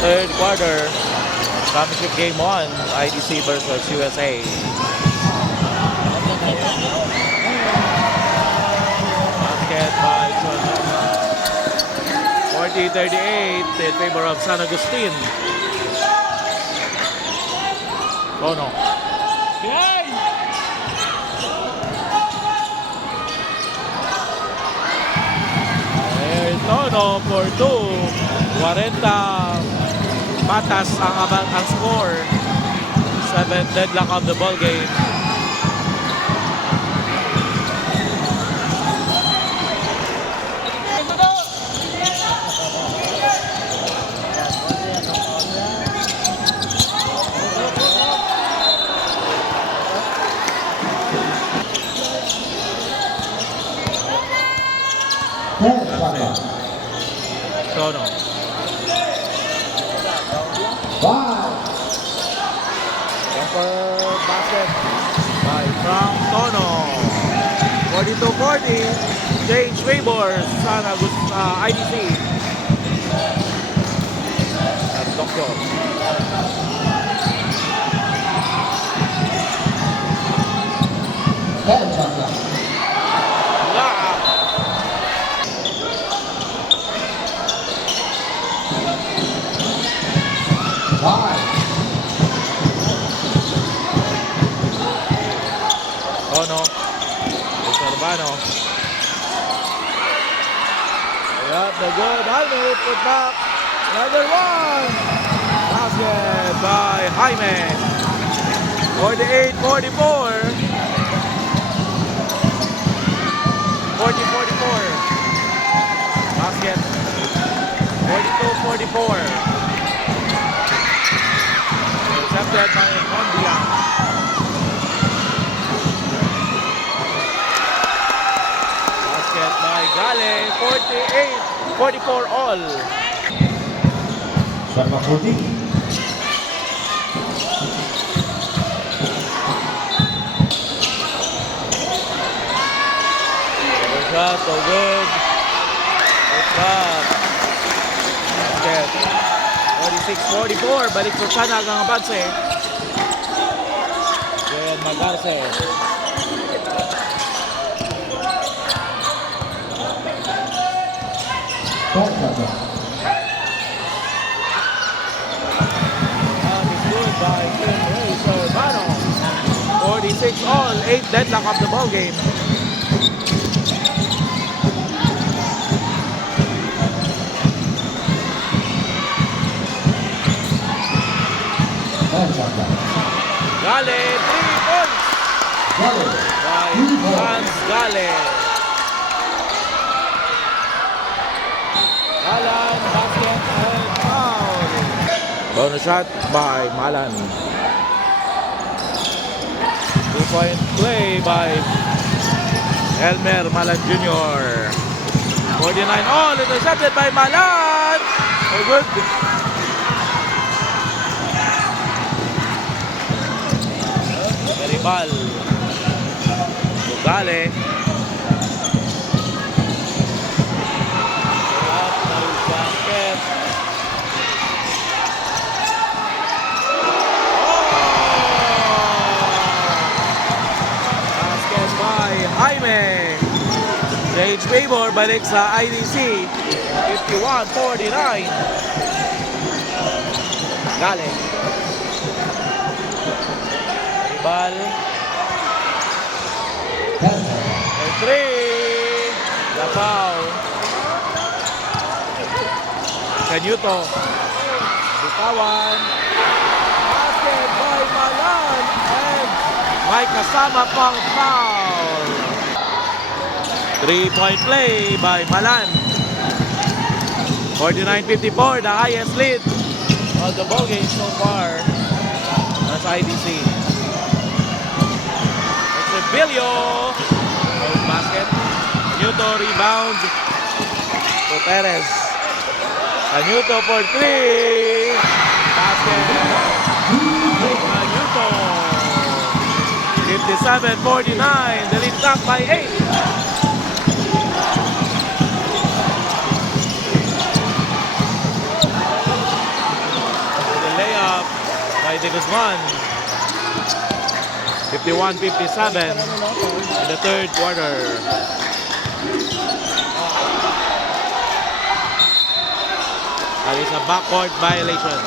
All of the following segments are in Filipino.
third quarter. Championship Game 1, IDC versus USA. Basket by Sonoma. 40-38 in favor of San Agustin. Tono. Behind! There's Tono for 2. 40 patas ang score. 7th deadlock of the ball game. Tono. Jumper basket by Frank Tono. 42-40. Change favors San Agustin IDC. At Tokyo. Tono. Urbano. Yep, the good. Jaime put back. Another one. Basket by Jaime. 48-44. 40-44. Basket. 42-44. Intercepted by Mondia. By Gale, 48-44 all. Sarmakuti. Shot, so good. Good shot. Basket. 46-44, balik sa sana hanggang abanse. Jen Magarce. Good by Urbano. 46 all, 8 deadlock of the ball game. Gale, 3 points by Franz Gale. Malan, basket and foul. Bonus shot by Malan. 2-point play by Elmer Malan Jr. 49 all, intercepted by Malan. Oh, good. Garibal. Bugale. Jaime. Change favor balik sa IDC. 51-49. Gale. Bal. 3. The foul. Kanyuto. Bitawan. Basket by Malan. And may kasama pang foul. 3-point play by Malan. 49-54, the highest lead of the ball game so far. That's IDC. It's a Bilio. Basket. Añuto rebound to Perez. Añuto for 3. Basket. Añuto. 57-49. The lead back by 8. Dante Guzman. 51-57 in the third quarter. That is a backcourt violation.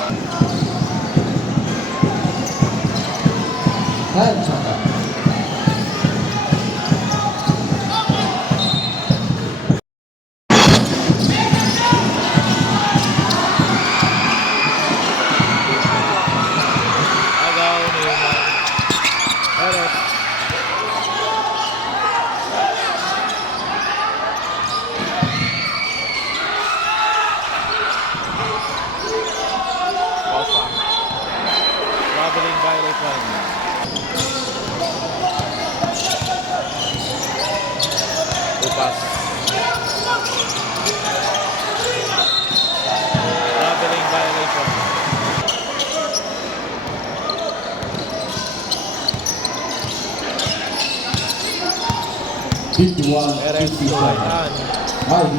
Agaw ni Perez. Opa. Traveling violation. Upas. Traveling violation. Perez Sulaiman. In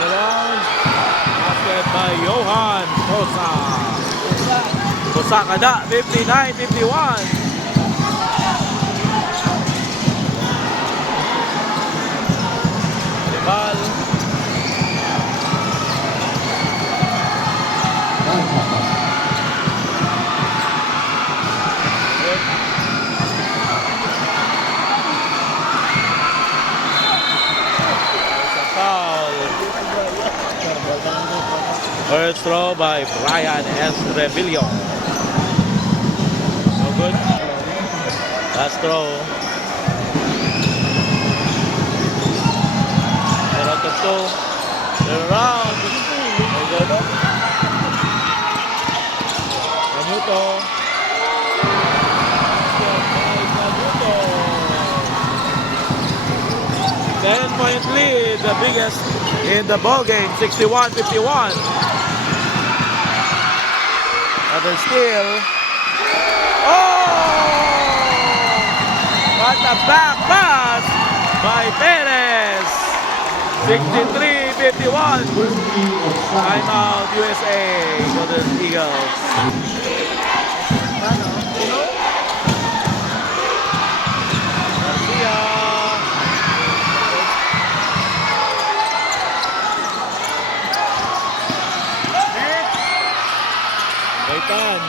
the round. Basket by Johan Posa. Posa kada 59-51. Ball. First throw by Brian Estrevillo. No good. Last throw. Out of two. Turn around. No good. Nanuto. 10-point lead, the biggest in the ball game, 61-51. Another steal. Oh! What a back pass by Perez. 63-51. Timeout USA, Golden Eagles. Gaitan.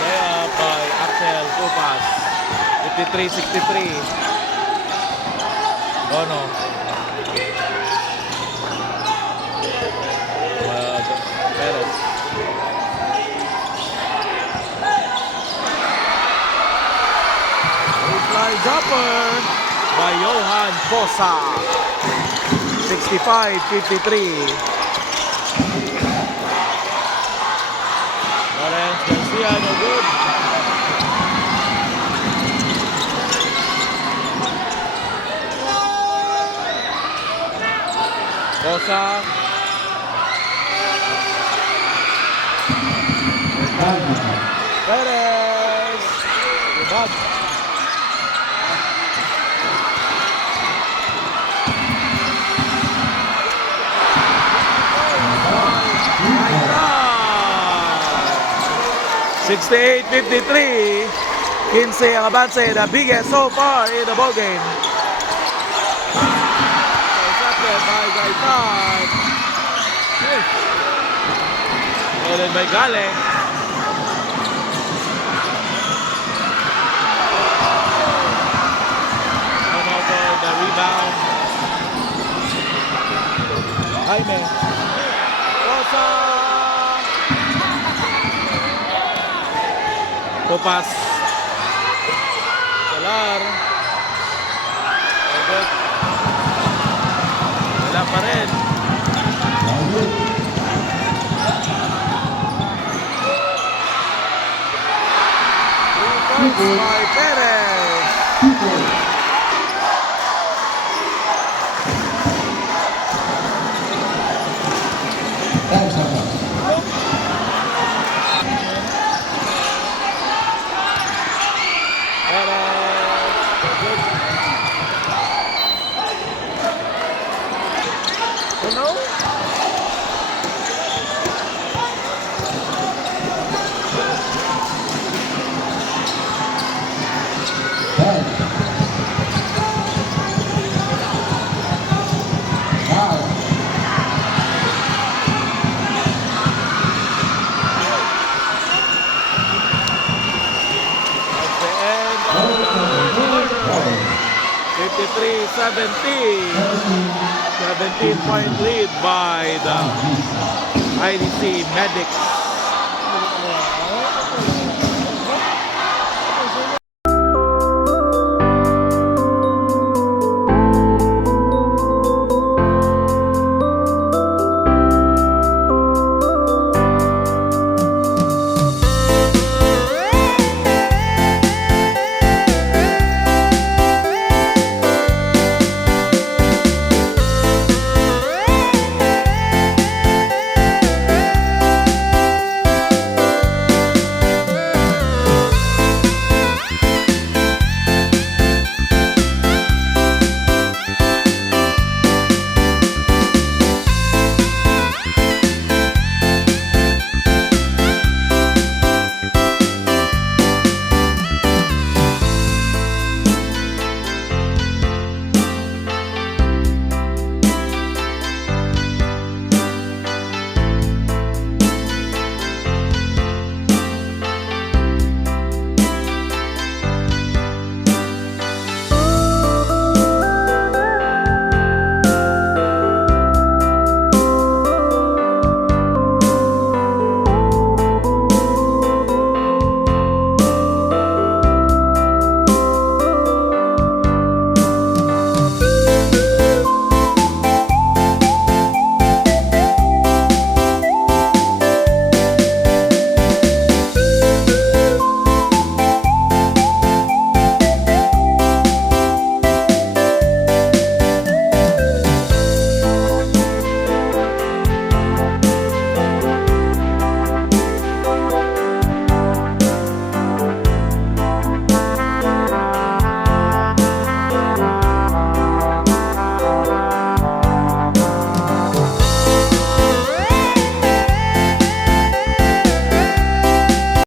Layup by Axel Upas. 53-63. Oh no. Perez. Baseline jumper by Johan Posa. 65-53. Lawrence Garcia, no good. Posa. Perez. Rebound. Gaitan. 68-53. 15 ang avance, the biggest so far in the ball game. Intercepted by Gaitan. Stolen by Gale. The rebound. Jaime. Rosa. Pupas. Solar. Wala pa rin. By Perez. 17-point lead by the IDC Medics.